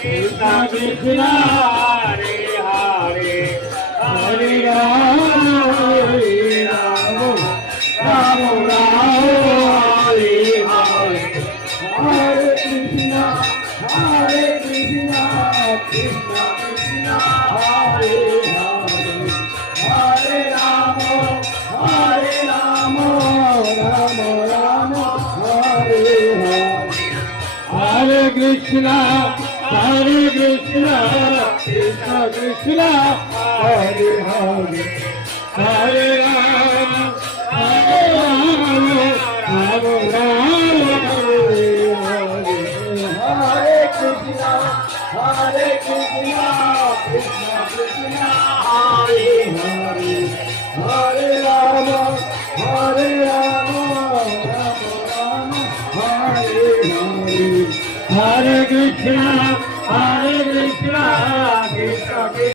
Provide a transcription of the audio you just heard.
Krishna Krishna Hare Hare Hare Rama Hare Rama Rama Rama Hare Hare Hare Krishna Krishna Krishna Hare Hare Hare Rama Rama Rama Hare Hare Hare Krishna Krishna Krishna Hare Hare Hare Rama Rama Hare Hare Hare Krishna Krishna Krishna Hare Hare Hare Rama Rama Hare Hare Hare Krishna Krishna Krishna